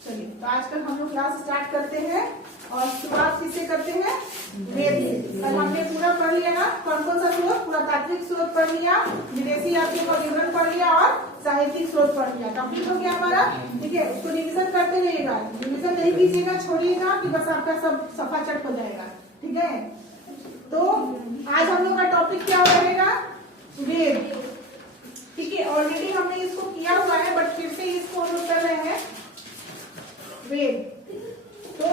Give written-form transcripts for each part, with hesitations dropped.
चलिए, तो आजकल हम लोग क्लास स्टार्ट करते हैं और शुरुआत किससे करते हैं? वेद से। कल हमने पूरा पढ़ लिया ना, कौन कौन सा स्रोत? पूरा तात्विक स्रोत पढ़ लिया, विदेशी यात्रियों का विवरण पढ़ लिया और साहित्यिक स्रोत पढ़ लिया। कंप्लीट हो गया हमारा। ठीक है, उसको रिविजन करते रहिएगा, रिविजन नहीं कीजिएगा, छोड़िएगा कि बस आपका सब सफा चट हो जाएगा। ठीक है, तो आज हम लोग का टॉपिक क्या रहेगा? वेद। ठीक है, ऑलरेडी हमने इसको किया हुआ है बट फिर से इसको हम लोग कर रहे हैं, वेद। तो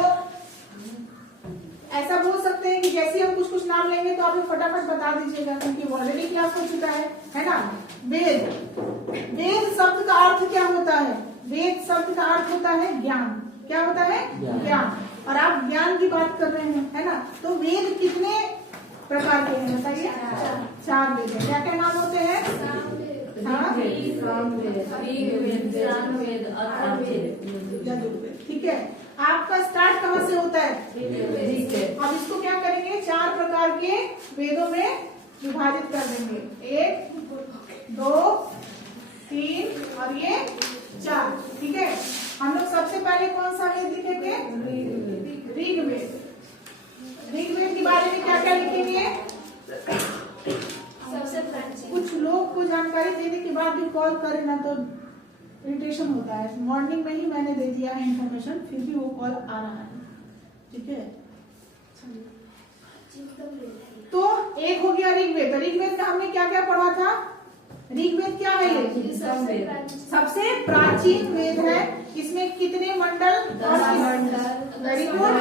ऐसा बोल सकते हैं कि जैसे हम कुछ कुछ नाम लेंगे तो आप लोग फटाफट बता दीजिएगा क्योंकि ऑलरेडी क्लास हो चुका है ना। वेद, वेद शब्द का अर्थ क्या होता है? वेद शब्द का अर्थ होता है ज्ञान। क्या होता है? ज्ञान। और आप ज्ञान की बात कर रहे हैं, है ना। तो वेद कितने प्रकार के हैं बताइए? 4 वेद है। क्या क्या नाम होते हैं? ठीक है, आपका स्टार्ट कहाँ से होता है? अब इसको क्या करेंगे? 4 प्रकार के वेदों में विभाजित कर देंगे। 1, 2, 3 और ये 4। ठीक है, हम लोग सबसे पहले कौन सा वेद लिखेंगे? ऋग्वेद। ऋग्वेद के बारे में क्या क्या लिखेंगे? सबसे प्राचीन। कुछ लोग को जानकारी देने के बाद भी कॉल करे ना तो इरिटेशन होता है। मॉर्निंग में ही मैंने दे दिया है इन्फॉर्मेशन, फिर भी वो कॉल आ रहा है। ठीक है, तो एक हो गया ऋग्वेद। ऋग्वेद में हमने क्या क्या पढ़ा था? ऋग्वेद क्या है? ये सबसे प्राचीन वेद है। इसमें कितने मंडल? 10 वेरी गुड।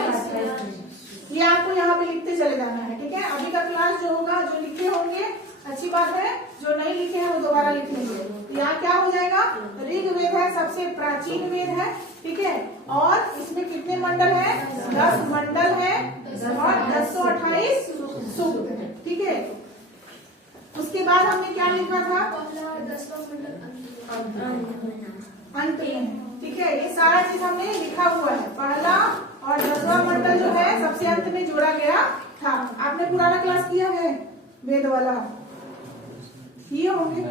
ये आपको यहाँ पे लिखते चले जाना है। ठीक है, अभी का क्लास जो होगा, जो लिखे होंगे अच्छी बात है, जो नहीं लिखे हैं वो दोबारा लिख लेंगे। तो यहाँ क्या हो जाएगा? ऋग्वेद है, सबसे प्राचीन वेद है। ठीक है, और इसमें कितने मंडल है? 10 मंडल है और 1028 सूक्त है। ठीक है, उसके बाद हमने क्या लिखा था? अंत में। ठीक है, ये सारा चीज हमने लिखा हुआ है। पहला और 10वां मंडल जो है सबसे अंत में जोड़ा गया था। आपने पुराना क्लास किया है वेद वाला? किए होंगे,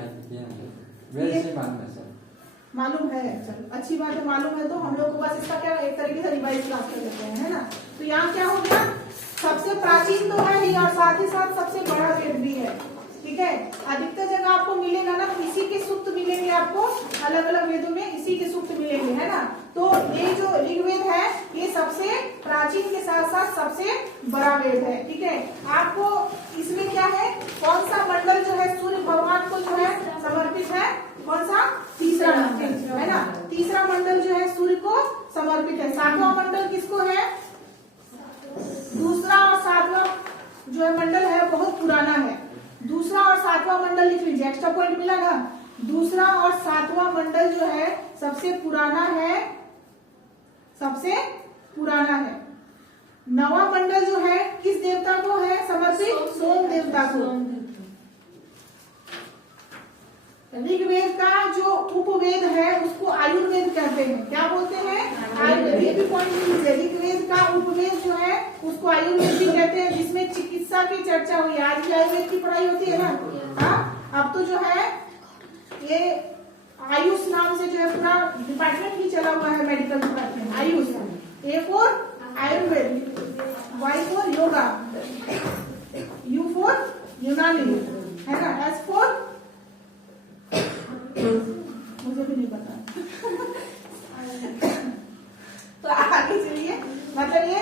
मालूम है। चलो अच्छी बात है, मालूम है तो हम लोग को बस इसका क्या एक तरीके से रिवाइज क्लास कर लेते हैं, है ना। तो यहाँ क्या हो गया? सबसे प्राचीन तो है ही और साथ ही साथ सबसे बड़ा वेद भी है। ठीक है, अधिकतर जगह आपको मिलेगा ना, इसी के सूक्त मिलेंगे आपको, अलग अलग वेदों में इसी के सूक्त मिलेंगे, है ना। तो ये जो ऋग्वेद है ये सबसे प्राचीन के साथ साथ सबसे बड़ा वेद है। ठीक है, आपको इसमें क्या है? कौन सा मंडल जो है सूर्य भगवान को जो है समर्पित है? कौन सा? तीसरा मंडल, है ना। तीसरा मंडल जो है सूर्य को समर्पित है। 7वां मंडल किसको है? दूसरा और 7वां जो है मंडल है बहुत पुराना है। दूसरा और 7वां मंडल लिख लीजिए, एक्स्ट्रा पॉइंट मिला ना। दूसरा और 7वां मंडल जो है सबसे पुराना है, सबसे पुराना है। 9वां मंडल जो है किस देवता को है समर्पित? सोम देवता को। ऋग्वेद का जो उपवेद है उसको आयुर्वेद कहते हैं। क्या बोलते हैं? आयुर्वेद। ये भी पॉइंट लीजिए, ऋग्वेद का उपवेद जो है उसको आयुर्वेद भी कहते हैं, जिसमें चिकित्सा की चर्चा हुई है। आज भी आयुर्वेद की पढ़ाई होती है ना। हाँ, अब तो जो है ये आयुष नाम से जो है पूरा डिपार्टमेंट ही चला हुआ है, medical department. Ayush, A for Ayurveda, Y for yoga, U for यूनानी, है ना, S for मुझे भी नहीं पता। तो आगे चलिए, मतलब ये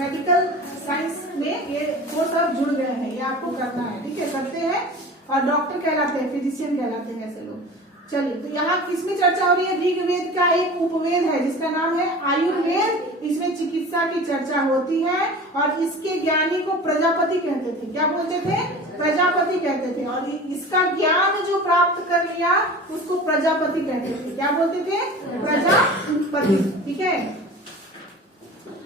मेडिकल साइंस में ये कोर्स अब जुड़ गए हैं, ये आपको करना है। ठीक है, करते हैं और डॉक्टर कहलाते हैं, फिजिशियन कहलाते हैं ऐसे लोग। चलिए, तो यहाँ किसमें चर्चा हो रही है? ऋग्वेद का एक उपवेद है जिसका नाम है आयुर्वेद। इसमें चिकित्सा की चर्चा होती है और इसके ज्ञानी को प्रजापति कहते थे। क्या बोलते थे? प्रजापति कहते थे। और इसका ज्ञान जो प्राप्त कर लिया उसको प्रजापति कहते थे। क्या बोलते थे? प्रजापति। ठीक है,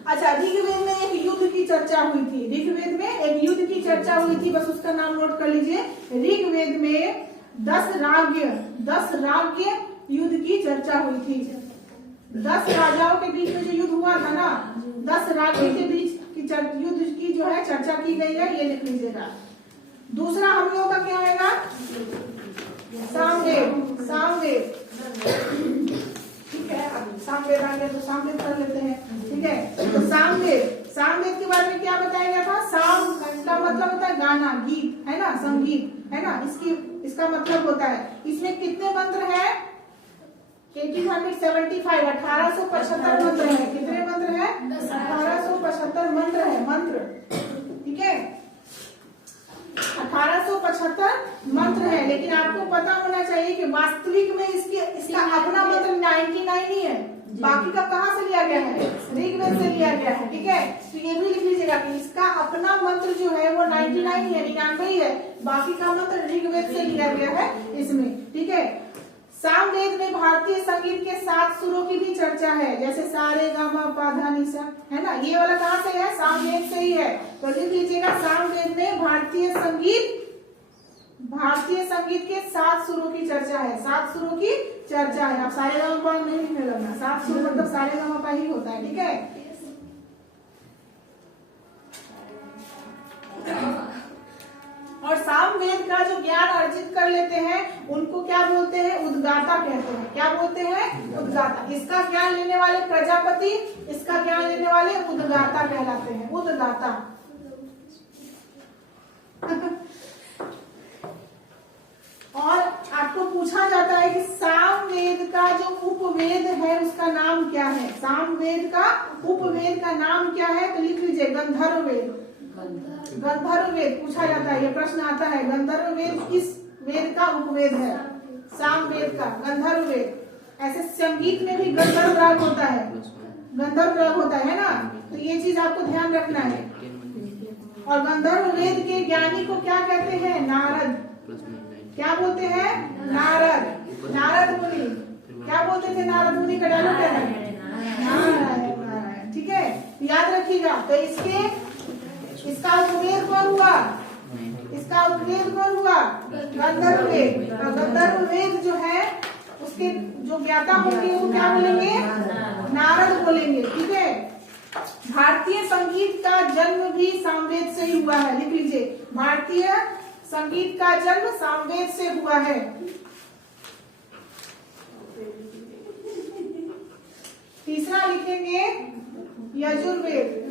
अच्छा, ऋग्वेद में एक युद्ध की चर्चा हुई थी। ऋग्वेद में एक युद्ध की चर्चा हुई थी, बस उसका नाम नोट कर लीजिए। ऋग्वेद में 10 राज्य युद्ध की चर्चा हुई थी। 10 राजाओं के बीच में जो युद्ध हुआ था ना, 10 राज्यों के बीच की युद्ध की जो है चर्चा की गई है, ये लिख लीजिएगा। दूसरा हम लोगों का क्या आएगा? सामवेद। ठीक है, सामवेद आ गया तो सामवेद कर लेते हैं, ठीक है। तो सामवेद के बारे में क्या बताया गया था? साम का मतलब होता है गाना, गीत, है ना, संगीत, है ना, इसका मतलब होता है। इसमें कितने मंत्र हैं? 1875, 1875 मंत्र है। कितने मंत्र है? 1875 मंत्र है, मंत्र, ठीक है, 1875 मंत्र है। लेकिन आपको पता होना चाहिए कि वास्तविक में इसका अपना मंत्र 99 ही है, बाकी का कहाँ से लिया गया है? ऋग्वेद से लिया गया है, ठीक है। तो ये भी लिख लीजिएगा कि इसका अपना मंत्र जो है वो 99 है, 99 ही है, बाकी का मंत्र ऋग्वेद से लिया गया है इसमें, ठीक है। सामवेद में भारतीय संगीत के 7 सुरों की भी चर्चा है, जैसे सा रे गा मा पा धा नि सा, है ना। ये वाला कहाँ से है? सामवेद से ही है। तो लिख लीजिएगा सामवेद में भारतीय संगीत के 7 सुरों की चर्चा है, 7 सुरों की चर्चा है। आप सारे गा मा पा नहीं लिखने लगना, 7 सुर मतलब सारे गा मा पा ही होता है, ठीक है। और सामवेद का जो ज्ञान अर्जित कर लेते हैं उनको क्या बोलते हैं? उद्गाता कहते हैं। क्या बोलते हैं? उद्गाता। इसका ज्ञान लेने वाले प्रजापति, इसका ज्ञान लेने वाले उद्गाता कहलाते हैं, उद्गाता। और आपको पूछा जाता है कि सामवेद का जो उपवेद है उसका नाम क्या है? सामवेद का उपवेद का नाम क्या है? तो लिख लीजिए गंधर्ववेद। गंधर्ववेद पूछा जाता है, ये प्रश्न आता है। गंधर्ववेद किस वेद का उपवेद है? सामवेद का, गंधर्ववेद। ऐसे संगीत में भी गंधर्व राग होता है, गंधर्व राग होता है ना, तो ये चीज आपको ध्यान रखना है। और गंधर्ववेद के ज्ञानी को क्या कहते हैं? नारद। क्या बोलते हैं? नारद, नारद मुनि। क्या बोलते थे नारद मुनि का डायलॉग क्या है? नारायण, ठीक है, याद रखिएगा। तो इसका उपवेद कौन हुआ? इसका उपवेद कौन हुआ? गंधर्ववेद। गंधर्ववेद जो है उसके जो ज्ञाता होंगे वो क्या बोलेंगे? नारद बोलेंगे, ठीक है। भारतीय संगीत का जन्म भी सामवेद से ही हुआ है, लिख लीजिए, भारतीय संगीत का जन्म सामवेद से हुआ है। तीसरा लिखेंगे यजुर्वेद।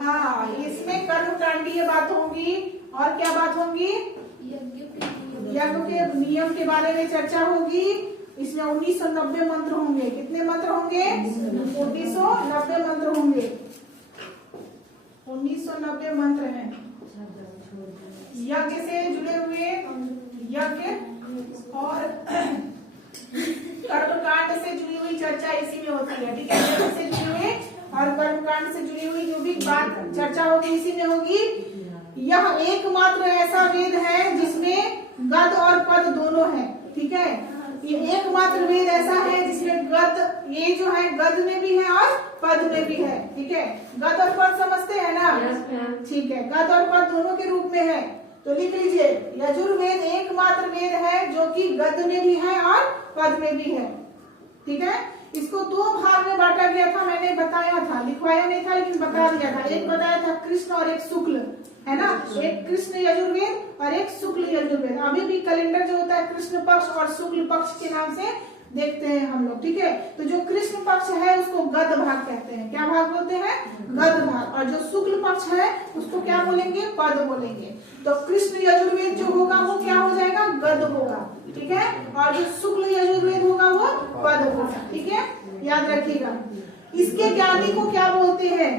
हाँ, इसमें कर्मकांडीय बात होगी। और क्या बात होगी? यज्ञ के नियम के बारे में चर्चा होगी। इसमें 1990 मंत्र होंगे। कितने मंत्र होंगे? 1990 मंत्र होंगे। 1990 मंत्र हैं। यज्ञ से जुड़े हुए, यज्ञ और कर्मकांड से जुड़ी हुई चर्चा इसी में होती है, ठीक है। यज्ञ से जुड़ी हुई और कर्मकांड से जुड़ी हुई जो भी बात चर्चा होगी इसी में होगी। यह एकमात्र ऐसा वेद है जिसमें गद और पद दोनों है, ठीक है। ये एकमात्र वेद ऐसा है जिसमें गद, ये जो है गद में भी है और पद में भी है, ठीक है। गद और पद समझते हैं ना? ठीक है, गद और पद दोनों के रूप में है। तो लिख लीजिए यजुर्वेद एकमात्र वेद है जो कि गद में भी है और पद में भी है, ठीक है। इसको 2 भाग में बांटा गया था, मैंने बताया था, लिखवाया नहीं था लेकिन बता दिया था। एक बताया था कृष्ण और एक शुक्ल, है ना। एक कृष्ण यजुर्वेद और एक शुक्ल यजुर्वेद। अभी भी कैलेंडर जो होता है कृष्ण पक्ष और शुक्ल पक्ष के नाम से देखते हैं हम लोग, ठीक है। तो जो कृष्ण पक्ष है उसको गद भाग कहते हैं। क्या भाग बोलते हैं? गद भाग। और जो शुक्ल पक्ष है उसको क्या बोलेंगे? पद बोलेंगे। तो कृष्ण यजुर्वेद जो होगा वो क्या हो जाएगा? गद होगा, ठीक है। और जो शुक्ल यजुर्वेद होगा वो पद होगा, ठीक है, याद रखिएगा। इसके ज्ञानी को क्या बोलते हैं?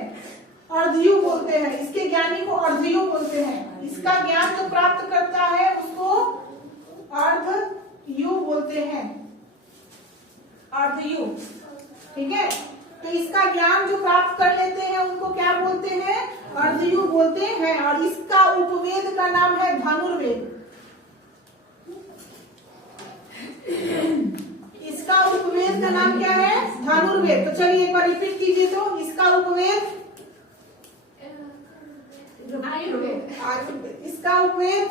अर्धयु बोलते हैं। इसके ज्ञानी को अर्धयु बोलते हैं। इसका ज्ञान जो प्राप्त करता है उसको अर्धयु बोलते हैं, अर्धयु, ठीक है। तो इसका ज्ञान जो प्राप्त कर लेते हैं उनको क्या बोलते हैं? अर्धयु बोलते हैं। और इसका उपवेद का नाम है धनुर्वेद। इसका उपवेद का नाम क्या है? धनुर्वेद। तो चलिए एक बार रिपीट कीजिए। तो इसका उपवेद इसका उपवेद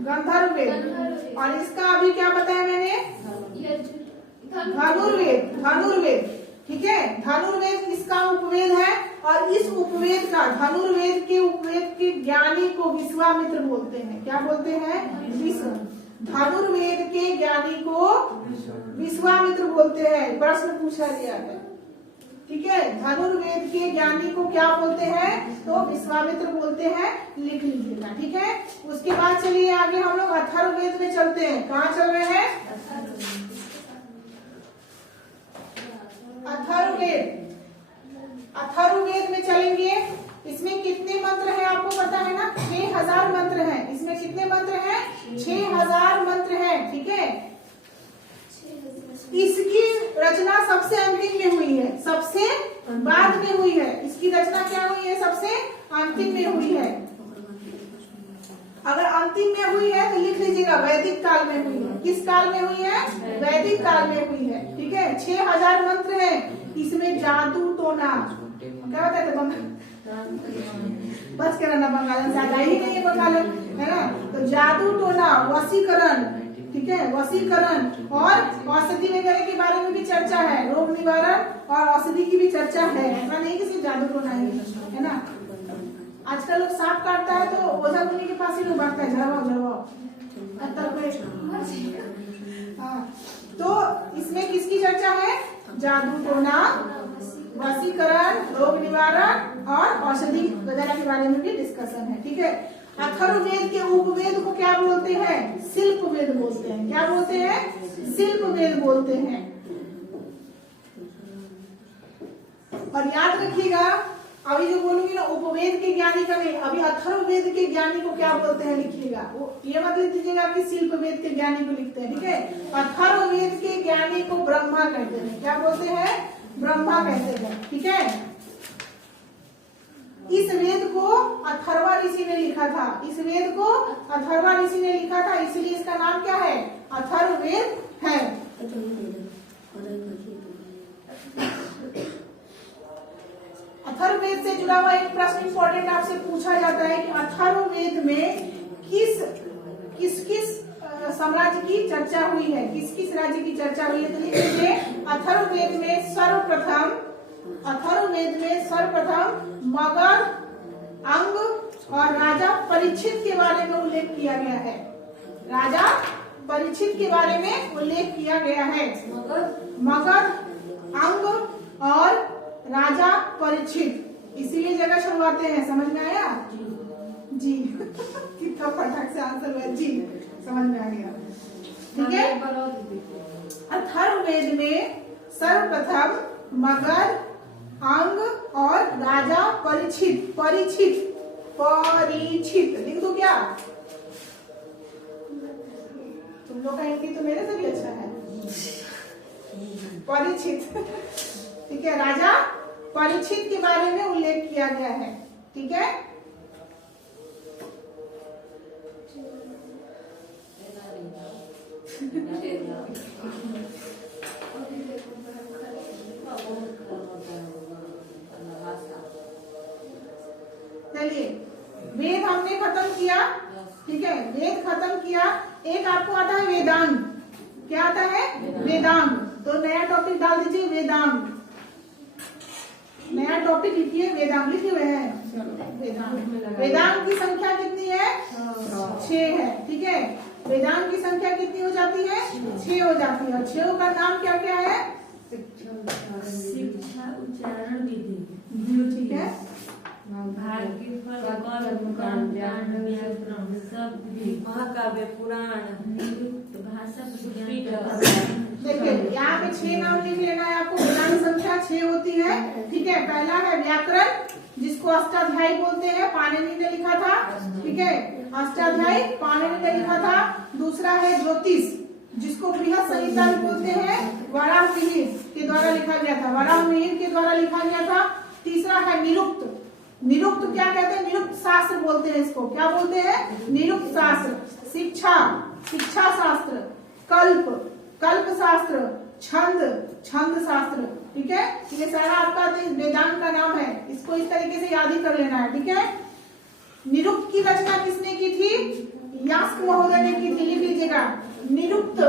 गंधर्ववेद। और इसका अभी क्या बताया मैंने? धनुर्वेद। धनुर्वेद, ठीक है। धनुर्वेद इसका उपवेद है। और इस उपवेद का, धनुर्वेद के उपवेद के ज्ञानी को विश्वामित्र बोलते हैं। क्या बोलते हैं? धनुर्वेद के ज्ञानी को विश्वामित्र बोलते हैं। प्रश्न पूछा गया है, ठीक है। धनुर्वेद के ज्ञानी को क्या बोलते हैं? तो विश्वामित्र बोलते हैं, लिख लीजिएगा, ठीक है। उसके बाद चलिए आगे हम लोग अथर्ववेद में चलते हैं। कहाँ चल रहे हैं? अथर्ववेद। अथर्ववेद में चलेंगे। इसमें कितने मंत्र हैं आपको पता है ना? 6000 मंत्र हैं। इसमें कितने मंत्र हैं? 6000 मंत्र हैं, ठीक है। इसकी रचना सबसे अंतिम में हुई है, सबसे बाद में हुई है। इसकी रचना क्या हुई है? सबसे अंतिम में हुई है। अगर अंतिम में हुई है तो लिख लीजिएगा वैदिक काल में हुई है। किस काल में हुई है? वैदिक काल में हुई है, ठीक है। 6000 मंत्र हैं। इसमें जादू टोना, क्या होता है? बच के रहना, बंगालन से ही नहीं है, बंगालन है ना। तो जादू टोना, वशीकरण, ठीक है, वशीकरण और औषधि वगैरह के बारे में भी चर्चा है। रोग निवारण और औषधि की भी चर्चा है। ऐसा नहीं कि सिर्फ जादू टोना ही है ना। आजकल लोग सांप काटता है तो ओझा मुनि के पास ही लोग भागता है, झड़वाओ झड़वाओ। हाँ, तो इसमें किसकी चर्चा है? जादू टोना, वशीकरण, रोग निवारण और औषधि वगैरह के बारे में भी डिस्कशन है, ठीक है। अथर्ववेद के उपवेद को क्या बोलते हैं? शिल्प वेद बोलते हैं। क्या बोलते हैं? शिल्प वेद बोलते हैं। और याद रखिएगा, अभी जो बोलूंगी ना उपवेद के ज्ञानी का नहीं, अभी अथर्ववेद के ज्ञानी को क्या बोलते हैं लिखिएगा। वो ये मत लिख दीजिएगा कि शिल्प वेद के ज्ञानी को लिखते हैं, ठीक है। अथर्ववेद के ज्ञानी को ब्रह्मा कहते हैं। क्या बोलते हैं? ब्रह्मा कहते हैं, ठीक है। इस वेद को अथर्वा ऋषि ने लिखा था। इस वेद को अथर्वा ऋषि ने लिखा था, इसलिए इसका नाम क्या है? अथर्ववेद है। अथर्ववेद से जुड़ा हुआ एक प्रश्न इंपॉर्टेंट आपसे पूछा जाता है कि अथर्ववेद में किस किस साम्राज्य की चर्चा हुई है? किस किस राज्य की चर्चा हुई है? तो लिख लीजिए अथर्ववेद में सर्वप्रथम मगध, अंग और राजा परीक्षित के बारे में उल्लेख किया गया है। राजा परीक्षित के बारे में उल्लेख किया गया है। मगध, अंग और राजा परीक्षित, इसीलिए जगह छुड़वाते हैं। समझ में आया? जी कितना फटाक से आंसर हुआ जी, समझ में आ गया, ठीक है। अथर्ववेद में सर्वप्रथम मगध, अंग और राजा परीक्षित लिख दो क्या? तुम लोग का हिंदी तो मेरे से भी अच्छा है। परीक्षित, ठीक है। राजा परीक्षित के बारे में उल्लेख किया गया है, ठीक है। चलिए, वेद हमने खत्म किया, ठीक है। वेद खत्म किया। एक आपको आता है वेदांग। क्या आता है? वेदांग। तो नया टॉपिक डाल दीजिए वेदांग। नया टॉपिक लिखिए वेदांग। लिखे हुए हैं? वेदांग। वेदांग की संख्या कितनी है? 6 है, ठीक है। वेदांग की संख्या कितनी हो जाती है? 6 हो जाती है। और 6 का नाम क्या क्या है? शिक्षा, उच्चारण, विधि, ठीक है। महाकाव्य, पुराण, भाषा, देखिए यहाँ पे 6 नाम लिख लेना है आपको। वेदांग संख्या 6 होती है, ठीक है। पहला है व्याकरण, जिसको अष्टाध्यायी बोलते हैं, पाणिनि ने लिखा था, ठीक है। अष्टाध्यायी पाणिनि ने लिखा था। दूसरा है ज्योतिष, जिसको बृहद संहिता भी बोलते हैं, वराह मिहिर के द्वारा लिखा गया था। वराह मिहिर के द्वारा लिखा गया था। तीसरा है निरुक्त। निरुक्त क्या कहते हैं? निरुक्त शास्त्र बोलते हैं इसको। क्या बोलते हैं? निरुक्त शास्त्र। शिक्षा, शिक्षा शास्त्र। कल्प, कल्प शास्त्र। छंद, छंद शास्त्र, ठीक है। ये सारा आपका वेदांग का नाम है। इसको इस तरीके से याद ही कर लेना है, ठीक है। निरुक्त की रचना किसने की थी? यास्क महोदय ने की थी। लिख लीजिएगा निरुक्त।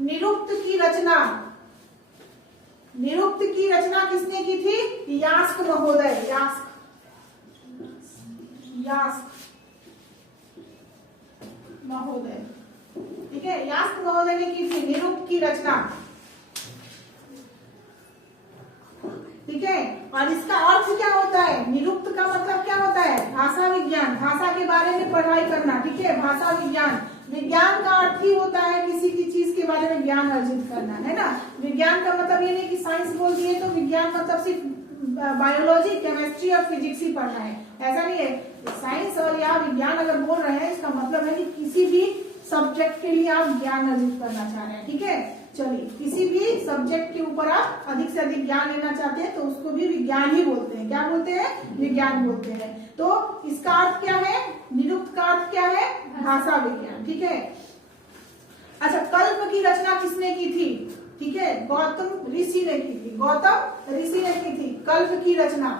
निरुक्त की रचना, निरुक्त की रचना किसने की थी? यास्क महोदय। यास्क, यास्क महोदय, ठीक है। यास्क महोदय ने की थी निरुक्त की रचना, ठीक है। और इसका अर्थ क्या होता है, निरुक्त का मतलब क्या होता है, भाषा विज्ञान, भाषा के बारे में पढ़ाई करना, ठीक है, भाषा विज्ञान। विज्ञान का अर्थ ही होता है किसी की चीज के बारे में ज्ञान अर्जित करना, है ना। विज्ञान का मतलब ये नहीं कि साइंस बोल दिए तो विज्ञान मतलब सिर्फ बायोलॉजी, केमिस्ट्री और फिजिक्स ही पढ़ना है, ऐसा नहीं है। साइंस और या विज्ञान अगर बोल रहे हैं इसका मतलब है कि किसी भी सब्जेक्ट के लिए आप ज्ञान अर्जित करना चाह रहे हैं, ठीक है। चलिए, किसी भी सब्जेक्ट के ऊपर आप अधिक से अधिक ज्ञान लेना चाहते हैं तो उसको भी विज्ञान ही बोलते हैं। क्या बोलते हैं, विज्ञान बोलते हैं। तो इसका अर्थ क्या है, निरुक्त का अर्थ क्या है, भाषा विज्ञान, ठीक है। अच्छा, कल्प की रचना किसने की थी, ठीक है, गौतम ऋषि ने की थी, गौतम ऋषि ने की थी कल्प की रचना।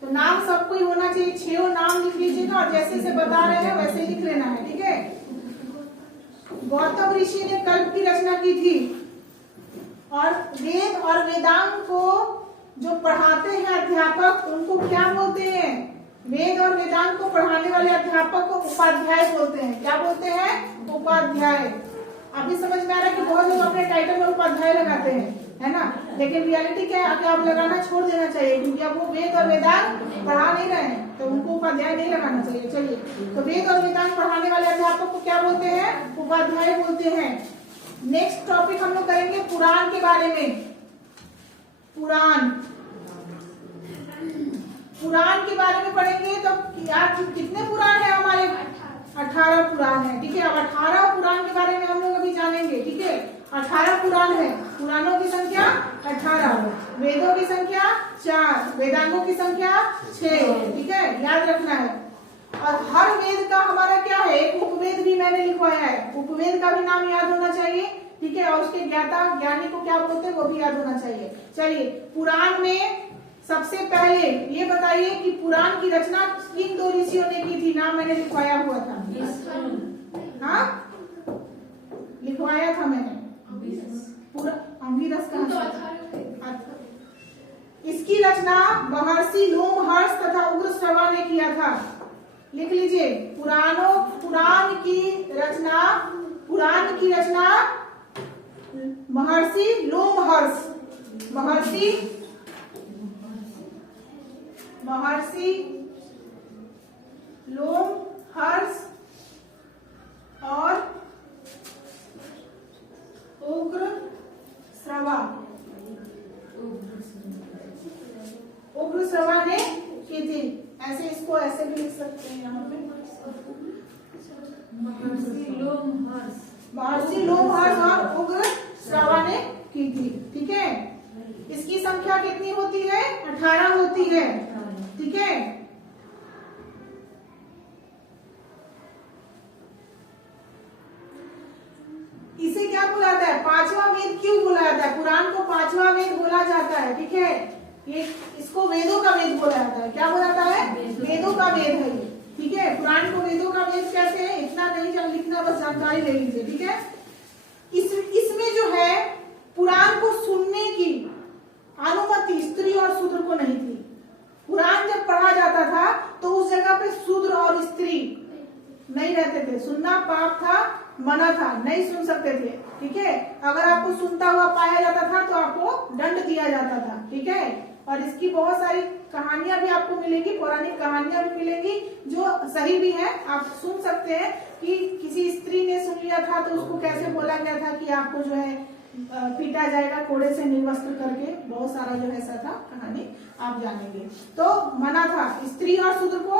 तो नाम सबको ही होना चाहिए, 6 नाम लिख लीजिएगा और जैसे से बता रहे हैं वैसे लिख लेना है, ठीक है। गौतम ऋषि ने कल्प की रचना की थी और वेद और वेदांग को जो पढ़ाते हैं अध्यापक उनको क्या बोलते हैं, वेद और वेदांग को पढ़ाने वाले अध्यापक को उपाध्याय बोलते हैं। क्या बोलते हैं, उपाध्याय। अभी समझ में आ रहा है कि बहुत लोग अपने टाइटल में उपाध्याय लगाते हैं, है ना, लेकिन रियलिटी क्या है कि आप लगाना छोड़ देना चाहिए, क्योंकि अब वो वेद और वेदांग पढ़ा नहीं रहे हैं तो उनको उपाध्याय नहीं लगाना चाहिए। चलिए, तो वेद और वेदांग पढ़ाने वाले अध्यापक को क्या बोलते हैं, उपाध्याय बोलते हैं। नेक्स्ट टॉपिक हम लोग करेंगे पुराण के बारे में। पुराण, पुराण के बारे में पढ़ेंगे तो यार कितने पुराण है हमारे, 18 पुराण है, ठीक है। अब 18 पुराण के बारे में हम लोग अभी जानेंगे, ठीक है। 18 पुराण है, पुराणों की संख्या 18, वेदों की संख्या 4, वेदांगों की संख्या 6, ठीक है, याद रखना है। और हर वेद का हमारा क्या है, एक उपवेद भी मैंने लिखवाया है, उपवेद का भी नाम याद होना चाहिए, ठीक है। और उसके ज्ञाता ज्ञानी को क्या बोलते हैं वो भी याद होना चाहिए। चलिए, पुराण में सबसे पहले ये बताइए कि पुराण की रचना किन 2 ऋषियों ने की थी, नाम मैंने लिखवाया हुआ था, हाँ लिखवाया था मैंने, पूरा अंगिरस का। इसकी रचना महर्षि लोमहर्ष तथा उग्रश्रवा ने किया था। लिख लीजिए, पुराण की रचना महर्षि लोमहर्ष, महर्षि लोमहर्ष और उग्रश्रवा ने की थी। ऐसे इसको ऐसे भी लिख सकते हैं यहाँ पे, महर्षि लोमहर्ष और उग्रश्रवा ने की थी, ठीक है। इसकी संख्या कितनी होती है, 18 होती है, ठीक है। इसे क्या बोला जाता है, 5वां वेद क्यों बोला जाता है, पुराण को 5वां वेद बोला जाता है, ठीक है। ये इसको वेदों का वेद बोला जाता है। क्या बोला जाता है, वेदों का वेद है ये, ठीक है। पुराण को वेदों का वेद कहते हैं, इतना नहीं लिखना, बस जानकारी ले लीजिए, ठीक है। इसमें जो है पुराण को सुनने की अनुमति स्त्री और शूद्र को नहीं थी। पुराण जब पढ़ा जाता था तो उस जगह पे शूद्र और स्त्री नहीं रहते थे, सुनना पाप था, मना था, नहीं सुन सकते थे, ठीक है। अगर आपको सुनता हुआ पाया जाता था तो आपको दंड दिया जाता था, ठीक है। और इसकी बहुत सारी कहानियां भी आपको मिलेगी, पौराणिक कहानियां भी मिलेंगी जो सही भी है, आप सुन सकते हैं कि किसी स्त्री ने सुन लिया था तो उसको कैसे बोला गया था कि आपको जो है पीटा जाएगा कोड़े से निर्वस्त्र करके, बहुत सारा जो ऐसा था कहानी आप जानेंगे। तो मना था, स्त्री और शूद्र को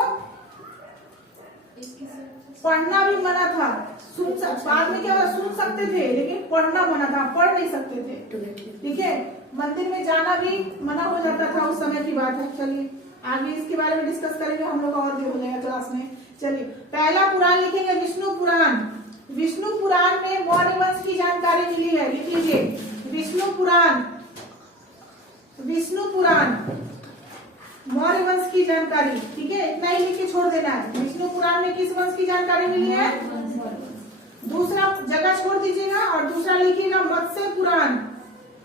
पढ़ना भी मना था, बाद में क्या हुआ, सुन सकते थे लेकिन पढ़ना मना था, पढ़ नहीं सकते थे, ठीक है। मंदिर में जाना भी मना हो जाता था, उस समय की बात है। चलिए आगे इसके बारे में डिस्कस करेंगे हम लोग, और भी हो जाएगा क्लास में। चलिए, पहला पुराण लिखेंगे विष्णु पुराण। विष्णु पुराण में मौर्य वंश की जानकारी मिली है, लिख लीजिए, विष्णु पुराण मौर्य वंश की जानकारी, ठीक है, इतना ही लिख के छोड़ देना है। विष्णु पुराण में किस वंश की जानकारी मिली है, दूसरा जगह छोड़ दीजिएगा और दूसरा लिखिएगा मत्स्य पुराण,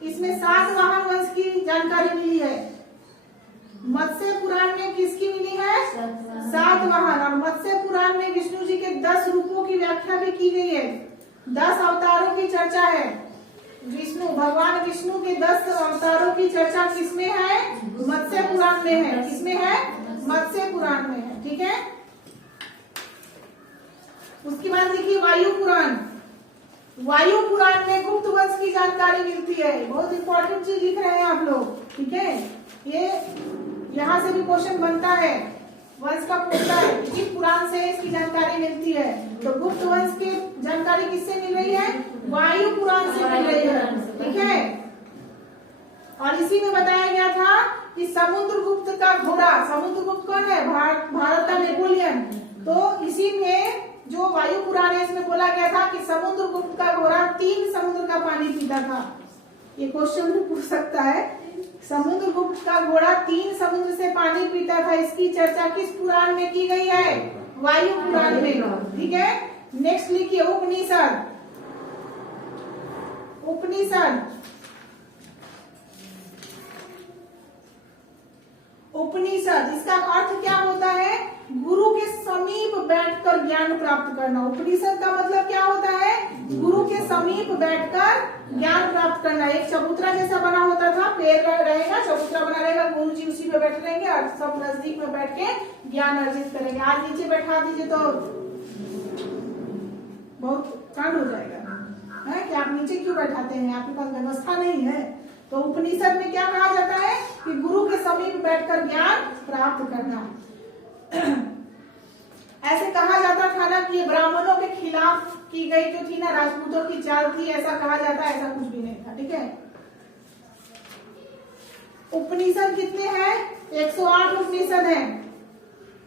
इसमें सातवाहन वंश की जानकारी मिली है। मत्स्य पुराण में किसकी मिली है, सातवाहन। और मत्स्य पुराण में विष्णु जी के 10 रूपों की व्याख्या भी की गई है। 10 अवतारों की चर्चा है। विष्णु, भगवान विष्णु के 10 अवतारों की चर्चा किसमें है? मत्स्य पुराण में है। किसमें है? मत्स्य पुराण में है। ठीक है। उसके बाद देखिए वायु पुराण। वायु पुराण में गुप्त वंश की जानकारी मिलती है। बहुत इंपॉर्टेंट चीज लिख रहे हैं आप लोग। ठीक है, ये यहां से भी क्वेश्चन बनता है, वंश का पूछता है, किस पुराण से इसकी जानकारी मिलती है? तो गुप्त वंश की जानकारी किससे मिल रही है? वायु पुराण से मिल रही है। ठीक है। और इसी में बताया गया था कि समुद्रगुप्त का घोड़ा, समुद्रगुप्त कौन है? भारत का नेपोलियन। तो इसी में जो वायु पुराण है इसमें बोला गया था कि समुद्रगुप्त का घोड़ा 3 समुद्र का पानी पीता था। ये क्वेश्चन भी पूछ सकता है। समुद्रगुप्त का घोड़ा 3 समुद्र से पानी पीता था। इसकी चर्चा किस पुराण में की गई है? वायु पुराण में। ठीक है। नेक्स्ट लिखिए उपनिषद। उपनिषद, उपनिषद इसका अर्थ क्या होता है? गुरु के समीप बैठकर ज्ञान प्राप्त करना। उपनिषद का मतलब क्या होता है? गुरु के समीप बैठकर ज्ञान प्राप्त करना। एक चबूतरा जैसा बना होता था, पेड़ रहेगा, चबूतरा बना रहेगा, गुरु जी उसी पे बैठे रहेंगे और सब नजदीक में बैठ के ज्ञान अर्जित करेंगे। आज नीचे बैठा दीजिए तो बहुत कांड हो जाएगा है कि आप नीचे क्यों बैठाते हैं, आपके पास व्यवस्था नहीं है। तो उपनिषद में क्या कहा जाता है कि गुरु के समीप बैठकर ज्ञान प्राप्त करना। ऐसे कहा जाता था ना कि ये ब्राह्मणों के खिलाफ की गई जो थी ना, राजपूतों की चाल थी, ऐसा कहा जाता है। ऐसा कुछ भी नहीं था। ठीक है। उपनिषद कितने हैं? 108 उपनिषद हैं,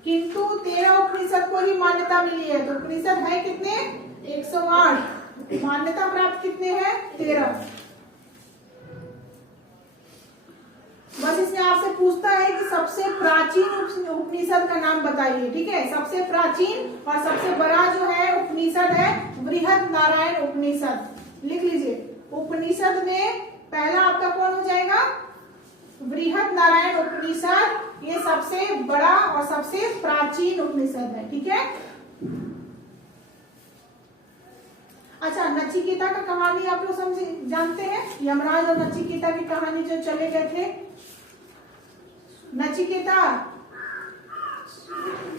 किंतु 13 उपनिषद को ही मान्यता मिली है। तो उपनिषद है कितने? 108। मान्यता प्राप्त कितने हैं? 13। बस इसमें आपसे पूछता है कि सबसे प्राचीन उपनिषद का नाम बताइए। ठीक है। सबसे प्राचीन और सबसे बड़ा जो है उपनिषद है बृहद नारायण उपनिषद। लिख लीजिए। उपनिषद में पहला आपका कौन हो जाएगा? बृहद नारायण उपनिषद। ये सबसे बड़ा और सबसे प्राचीन उपनिषद है। ठीक है। अच्छा, नचिकेता का कहानी आप लोग समझे जानते हैं? यमराज और नचिकेता की कहानी जो चले गए थे। नचिकेता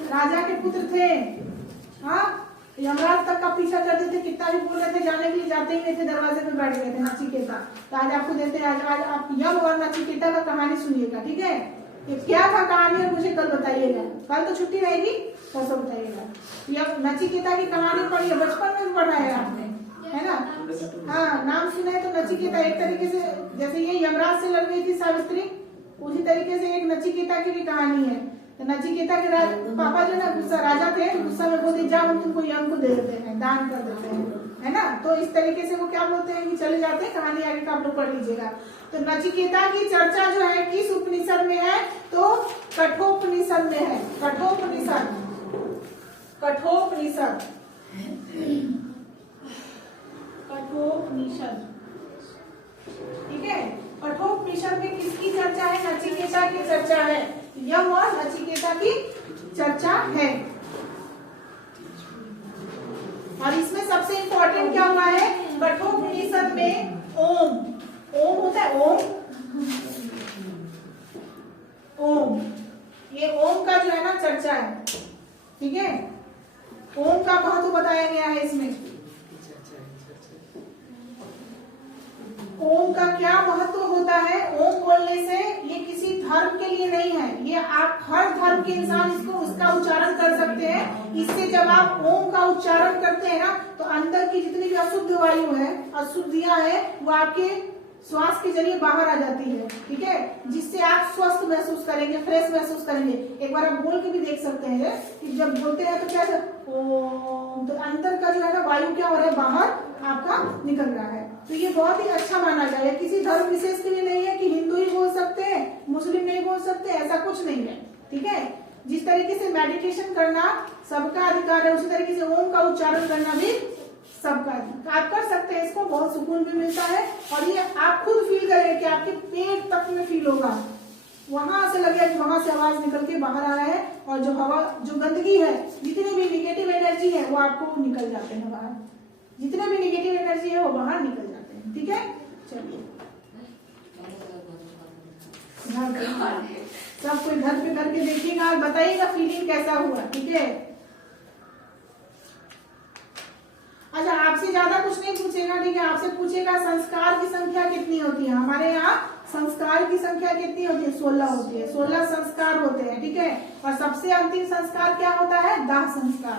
राजा के पुत्र थे। हाँ, यमराज तक का पीछा करते थे, कितना भी बोल रहे थे, जाने के लिए जाते ही नहीं थे, दरवाजे पे बैठ गए थे नचिकेता। तो आज आपको देते हैं, आज आप यम और नचिकेता का कहानी सुनिएगा। ठीक है। ये क्या था कहानी और मुझे कल बताइएगा। कल तो छुट्टी रहेगी, परसों बताइएगा। यम नचिकेता की कहानी पढ़िए, बचपन में पढ़ा है आपने, है ना? हाँ, नाम सुना है। तो नचिकेता एक तरीके से जैसे ये यमराज से लड़ गई थी सावित्री, उसी तरीके से एक नचिकेता की भी कहानी है। तो नचिकेता के पापा जो ना गुस्सा राजा थे, गुस्सा में बोलते जाओ हम तुमको यम को दे देते हैं, दान कर देते हैं, है ना? तो इस तरीके से वो क्या बोलते हैं कि चले जाते हैं। कहानी आगे का आप लोग पढ़ लीजिएगा। तो नचिकेता की चर्चा जो है किस उपनिषद में है? तो कठोपनिषद में है। कठोपनिषद, कठोपनिषद, कठोपनिषद। ठीक है। कठोपनिषद में किसकी चर्चा है? नचिकेता की चर्चा है। यम और नचिकेता की चर्चा है। और इसमें सबसे इंपॉर्टेंट क्या हुआ है? कठोपनिषद में ओम, ओम होता है, ओम, ओम, ये ओम का जो है ना चर्चा है। ठीक है। ओम का महत्व बताया गया है इसमें। ओम का क्या महत्व होता है? ओम बोलने से ये किसी धर्म के लिए नहीं है, ये आप हर धर्म के इंसान इसको उसका उच्चारण कर सकते हैं। इससे जब आप ओम का उच्चारण करते हैं ना, तो अंदर की जितनी भी अशुद्ध वायु है, अशुद्धियां है, वो आपके श्वास के जरिए बाहर आ जाती है। ठीक है। जिससे आप स्वस्थ महसूस करेंगे, फ्रेश महसूस करेंगे। एक बार आप बोल के भी देख सकते हैं कि जब बोलते हैं तो क्या ओम, तो अंदर का जो है ना वायु क्या हो रहा है? बाहर आपका निकल रहा है। तो ये बहुत ही अच्छा माना जाए। किसी धर्म विशेष के लिए नहीं है कि हिंदू ही बोल सकते हैं, मुस्लिम नहीं बोल सकते, ऐसा कुछ नहीं है। ठीक है। जिस तरीके से मेडिटेशन करना सबका अधिकार है, उसी तरीके से ओम का उच्चारण करना भी सबका अधिकार। आप कर सकते हैं इसको, बहुत सुकून भी मिलता है। और ये आप खुद फील करेंगे कि आपके पेट तक में फील होगा, वहां से लगेगा कि वहां से आवाज निकल के बाहर आ रहा है, और जो हवा, जो गंदगी है, जितनी भी निगेटिव एनर्जी है, वो आपको निकल जाते हैं बाहर। जितने भी निगेटिव एनर्जी है वो बाहर निकल जाते हैं। ठीक है, चलिए सब कोई घर पे करके देखिएगा और बताइएगा फीलिंग कैसा हुआ। ठीक है, अच्छा आपसे ज्यादा कुछ नहीं पूछेगा। ठीक है, आपसे पूछेगा संस्कार की संख्या कितनी होती है। हमारे यहाँ संस्कार की संख्या कितनी होती है? 16 होती है। 16 संस्कार होते हैं। ठीक है, और सबसे अंतिम संस्कार क्या होता है? दाह संस्कार।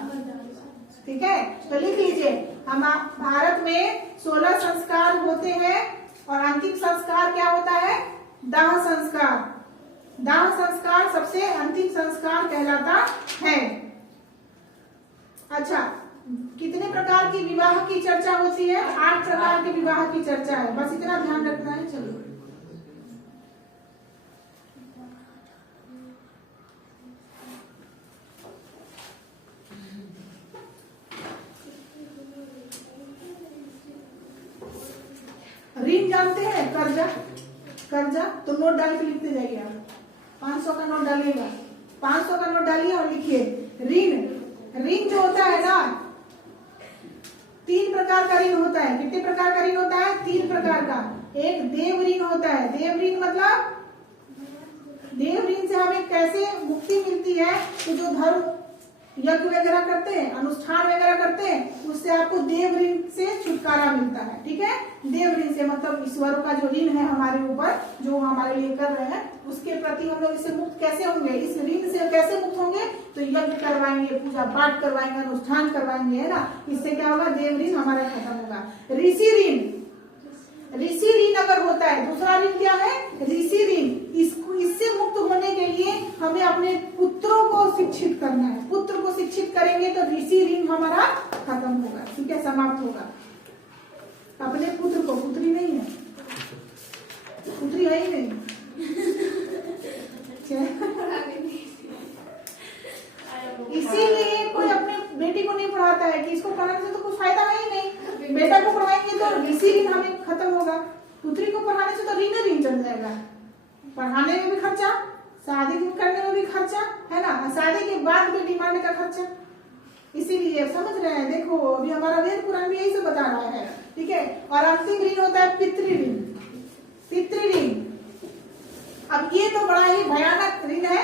ठीक है, तो लिख लीजिए, हम भारत में 16 संस्कार होते हैं और अंतिम संस्कार क्या होता है? दाह संस्कार। दाह संस्कार सबसे अंतिम संस्कार कहलाता है। अच्छा, कितने प्रकार की विवाह की चर्चा होती है? 8 प्रकार के विवाह की चर्चा है, बस इतना ध्यान रखना है। चलो ऋण जानते हैं? कर्जा, कर्जा तो नोट डाल के लिखते जाइए आप। 500 का नोट डालिएगा, 500 का नोट डालिए और लिखिए ऋण। ऋण जो होता है ना, 3 प्रकार का ऋण होता है। कितने प्रकार का ऋण होता है? 3 प्रकार का। एक देव ऋण होता है। देव ऋण मतलब, देव ऋण से हमें कैसे मुक्ति मिलती है? तो जो धर्म यज्ञ वगैरह करते हैं, अनुष्ठान वगैरह करते हैं, उससे आपको देव ऋण से छुटकारा मिलता है। ठीक है, देव ऋण से मतलब ईश्वरों का जो ऋण है हमारे ऊपर, जो हमारे लिए कर रहे हैं, उसके प्रति हम लोग इससे मुक्त कैसे होंगे? इस ऋण से कैसे मुक्त होंगे? तो यज्ञ करवाएंगे, पूजा पाठ करवाएंगे, अनुष्ठान करवाएंगे, है ना। इससे क्या होगा? देव ऋण हमारा खत्म होगा। ऋषि ऋण, ऋषि ऋण अगर होता है, दूसरा ऋण क्या है? ऋषि ऋण। इससे मुक्त होने के लिए हमें अपने पुत्रों को शिक्षित करना है। पुत्र को शिक्षित करेंगे तो ऋषि ऋण हमारा खत्म होगा। ठीक है, समाप्त होगा। अपने पुत्र को, पुत्री नहीं है, पुत्री है ही नहीं। इसीलिए कोई अपने बेटी को नहीं पढ़ाता है कि इसको पढ़ाने से तो कुछ फायदा है ही नहीं। बेटा को पढ़ाएंगे तो ऋषि ऋण हमें खत्म होगा, पुत्री को पढ़ाने से तो ऋण चल जाएगा। पढ़ाने में भी खर्चा, शादी करने में भी खर्चा, है ना, शादी के बाद भी डिमांड का खर्चा। इसीलिए समझ रहे हैं, देखो अभी हमारा वेद पुराण भी यही से बता रहा है। ठीक है, और अंतिम ऋण होता है पितृ ऋण। पितृ ऋण, अब ये तो बड़ा ही भयानक ऋण है।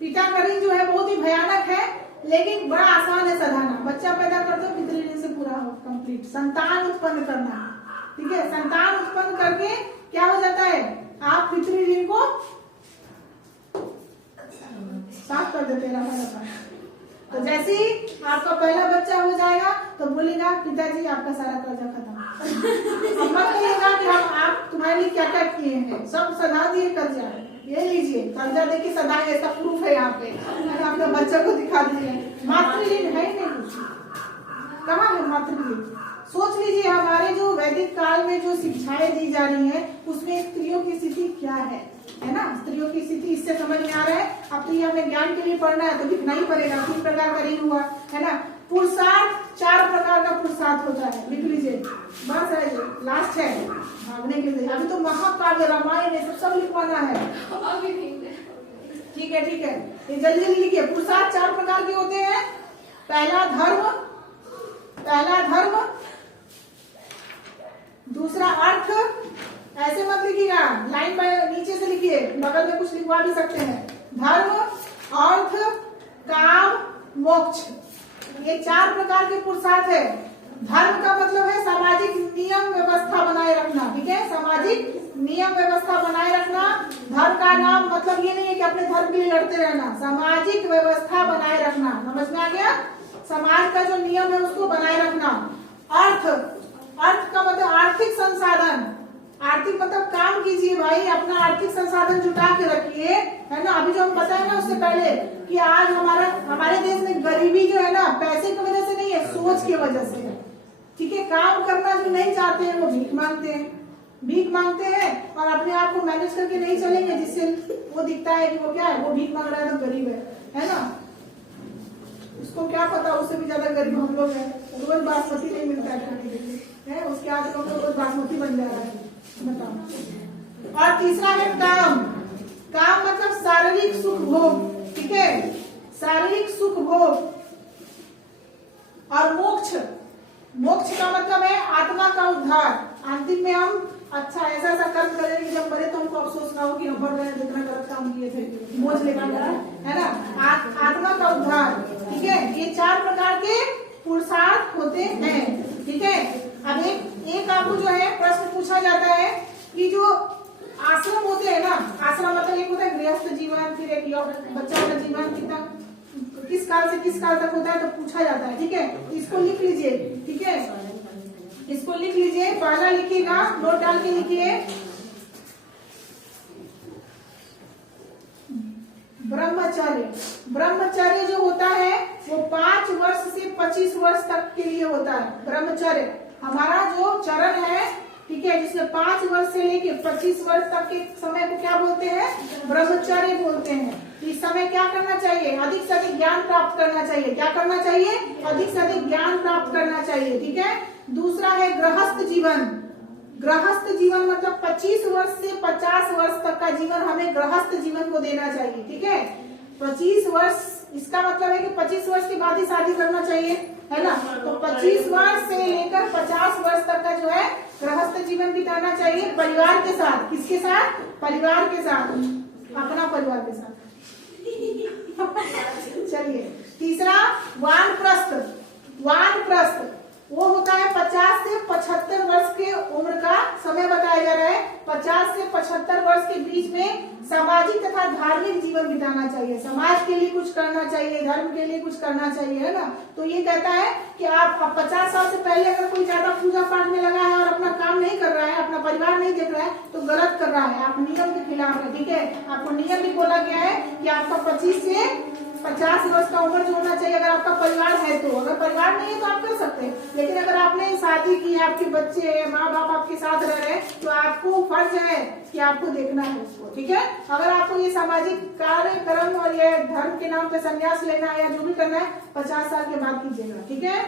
पिता का ऋण जो है बहुत ही भयानक है, लेकिन बड़ा आसान है सधाना। बच्चा पैदा कर दो, पितृ ऋण से पूरा हो कंप्लीट। संतान उत्पन्न करना, ठीक है, संतान उत्पन्न करके क्या हो जाता है? आप पितृ ऋण को साफ कर देते हैं। तो जैसे ही आपका पहला बच्चा हो जाएगा तो बोलेगा पिताजी आपका सारा कर्जा खत्म। अब मत कहिएगा कि हम आप तुम्हारे लिए क्या क्या किए हैं, सब सदा दिए कर्जा, ये लीजिए कर्जा देके सदा, ऐसा प्रूफ है यहाँ पे, आपका बच्चा को दिखा दीजिए। मातृ ऋण है नहीं कुछ, कहाँ है मातृ ऋण? सोच लीजिए हमारे जो वैदिक काल में जो शिक्षाएं दी जा रही हैं, उसमें स्त्रियों की स्थिति क्या है ना। स्त्रियों की स्थिति इससे समझ में आ रहा है। अब तो ये हमें ज्ञान के लिए पढ़ना है तो लिखना ही पड़ेगा। 3 प्रकार का ऋण हुआ, है ना। पुरुषार्थ, 4 प्रकार का पुरुषार्थ होता है, लिख लीजिए। बस है, लास्ट है भागने के लिए। अभी तो महाकाव्य, रामायण है, सब लिखवाना है। ठीक है, ठीक है, ये जल्दी जल्दी लिखिए। पुरुषार्थ 4 प्रकार के होते हैं। पहला धर्म, दूसरा अर्थ, ऐसे मत लिखिएगा, लाइन बाय नीचे से लिखिए, बगल में कुछ लिखवा भी सकते हैं। धर्म, अर्थ, काम, मोक्ष, ये 4 प्रकार के पुरुषार्थ है। धर्म का मतलब है सामाजिक नियम व्यवस्था बनाए रखना। ठीक है, सामाजिक नियम व्यवस्था बनाए रखना। धर्म का नाम मतलब ये नहीं है कि अपने धर्म के लिए लड़ते रहना, सामाजिक व्यवस्था बनाए रखना। समझ में आ गया? समाज का जो नियम है उसको बनाए रखना। अर्थ, अर्थ का मतलब आर्थिक संसाधन। आर्थिक मतलब काम कीजिए भाई, अपना आर्थिक संसाधन जुटा के रखिए, है ना। अभी जो हम बताए ना उससे पहले कि आज हमारे देश में गरीबी जो है ना, पैसे की वजह से नहीं है, सोच की वजह से है। ठीक है, काम करना जो नहीं चाहते हैं वो भीख मांगते हैं, भीख मांगते हैं और अपने आप को मैनेज करके नहीं चलेंगे, जिससे वो दिखता है कि वो क्या है, वो भीख मांग रहा है तो गरीब है ना। उसको क्या पता, उससे भी ज्यादा गरीब हम लोग हैं। रोज बासमती नहीं मिलता है, उसके आज हम लोग बासमती बन जा रहा है, बताओ। और तीसरा है काम। काम मतलब शारीरिक सुख भोग। ठीक है, शारीरिक सुख भोग। और मोक्ष, मोक्ष का मतलब है आत्मा का उद्धार। अंतिम में हम अच्छा ऐसा ऐसा कर्म करेंगे कि जब मरे तो हमको अफसोस ना हो कि हम भर गए जितना गलत काम किए थे, बोझ लेकर है ना। आत्मा का उद्धार, ठीक है। ये 4 प्रकार के पुरुषार्थ होते हैं, ठीक है। अब एक आपको जो है प्रश्न पूछा जाता है कि जो आश्रम होते हैं ना, आश्रम मतलब एक होता है गृहस्थ जीवन, फिर एक बच्चा वाला जीवन, कितना किस काल से किस काल तक होता है, तो पूछा जाता है, ठीक है। इसको लिख लीजिए, ठीक है, इसको लिख लीजिए। पहला लिखिएगा, नोट डाल के लिखिए, ब्रह्मचर्य। ब्रह्मचर्य जो होता है वो 5 वर्ष से 25 वर्ष तक के लिए होता है। ब्रह्मचर्य हमारा जो चरण है, ठीक है, जिसमें 5 वर्ष से लेके 25 वर्ष तक के समय को क्या बोलते हैं, ब्रह्मचर्य बोलते हैं। इस समय क्या करना चाहिए, अधिक से अधिक ज्ञान प्राप्त करना चाहिए। क्या करना चाहिए, अधिक से अधिक ज्ञान प्राप्त करना चाहिए, ठीक है। दूसरा है गृहस्थ जीवन। गृहस्थ जीवन मतलब 25 वर्ष से 50 वर्ष तक का जीवन हमें गृहस्थ जीवन को देना चाहिए, ठीक है। 25 वर्ष, इसका मतलब है कि 25 वर्ष के बाद ही शादी करना चाहिए, है ना। तो 25 वर्ष से लेकर 50 वर्ष तक का जो है गृहस्थ जीवन बिताना चाहिए परिवार के साथ। किसके साथ, परिवार के साथ, अपना परिवार के साथ। चलिए, तीसरा वानप्रस्थ। वानप्रस्थ वो होता है 50 से 75 वर्ष के उम्र का समय बताया जा रहा है। 50 से 75 वर्ष के बीच में सामाजिक तथा धार्मिक जीवन बिताना चाहिए। समाज के लिए कुछ करना चाहिए, धर्म के लिए कुछ करना चाहिए, है ना। तो ये कहता है कि आप 50 साल से पहले अगर कोई ज्यादा पूजा पाठ में लगा है और अपना काम नहीं कर रहा है, अपना परिवार नहीं देख रहा है, तो गलत कर रहा है, आप नियम के खिलाफ है, ठीक है। आपको नियम भी बोला गया है कि आपका 25 से 50 वर्ष का उम्र जो होना चाहिए, अगर आपका परिवार है तो। अगर परिवार नहीं है तो आप कर सकते हैं, लेकिन अगर आपने शादी की, आपके बच्चे हैं, माँ बाप आपके साथ रह रहे हैं, तो आपको फर्ज है कि आपको देखना है उसको, ठीक है। अगर आपको ये सामाजिक कार्यक्रम और ये धर्म के नाम पे संन्यास लेना है या जो भी करना है, 50 साल के बाद कीजिएगा, ठीक है।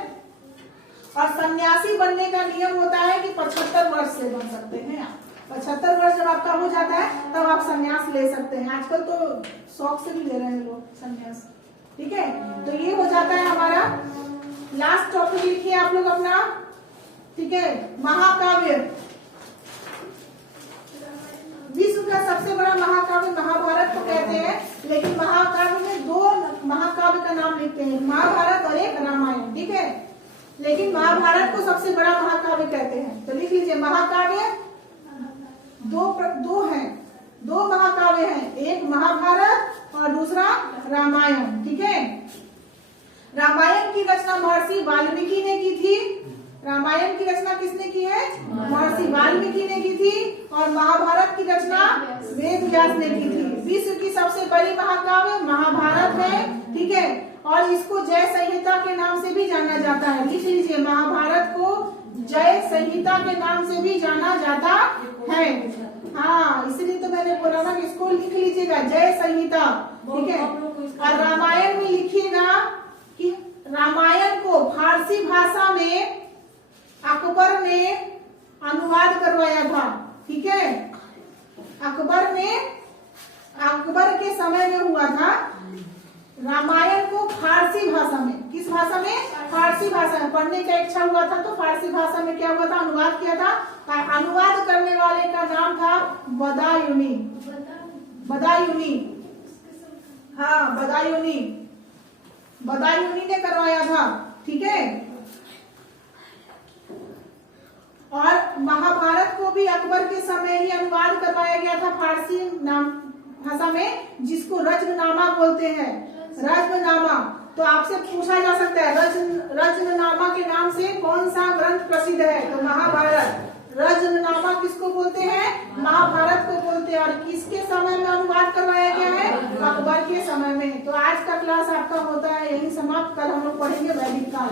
और सन्यासी बनने का नियम होता है कि 75 वर्ष से बन सकते हैं आप। 75 वर्ष जब आपका हो जाता है तब आप संन्यास ले सकते हैं। आजकल तो शौक से भी ले रहे हैं लोग संन्यास, ठीक है। तो ये हो जाता है हमारा लास्ट टॉपिक। लिखिए आप लोग अपना, ठीक है। महाकाव्य, विश्व का सबसे बड़ा महाकाव्य महाभारत को कहते हैं, लेकिन महाकाव्य में 2 महाकाव्य का नाम लिखते हैं, महाभारत और एक रामायण, ठीक है। लेकिन महाभारत को सबसे बड़ा महाकाव्य कहते हैं। तो लिख लीजिए, महाकाव्य दो हैं, 2 महाकाव्य हैं, एक महाभारत और दूसरा रामायण, ठीक है। रामायण की रचना महर्षि वाल्मीकि ने की थी। रामायण की रचना किसने की है, महर्षि वाल्मीकि ने की थी। और महाभारत की रचना वेद व्यास ने की थी। विश्व की सबसे बड़ी महाकाव्य महाभारत है, ठीक है। और इसको जय संहिता के नाम से भी जाना जाता है। लिख लीजिए, महाभारत को जय संहिता के नाम से भी जाना जाता है। हाँ, इसलिए तो मैंने बोला ना कि इसको लिख लीजिएगा, जय संहिता, ठीक है। और रामायण में लिखिएगा कि रामायण को फारसी भाषा में अकबर ने अनुवाद करवाया था, ठीक है। अकबर के समय में हुआ था। रामायण को फारसी भाषा में, किस भाषा में, फारसी भाषा में पढ़ने का इच्छा हुआ था, तो फारसी भाषा में क्या हुआ था, अनुवाद किया था। अनुवाद करने वाले का नाम था बदायूनी। बदायूनी, हाँ, बदायूनी ने करवाया था, ठीक है। और महाभारत को भी अकबर के समय ही अनुवाद करवाया गया था फारसी नाम भाषा में, जिसको रज्मनामा बोलते हैं। रज्मनामा, तो आपसे पूछा जा सकता है रज्मनामा के नाम से कौन सा ग्रंथ प्रसिद्ध है, तो महाभारत। रज्मनामा किसको बोलते हैं, महाभारत को बोलते हैं। और किसके समय में अनुवाद करवाया गया है, अकबर के समय में। तो आज का क्लास आपका होता है यही समाप्त। कल हम लोग पढ़ेंगे वैदिक काल।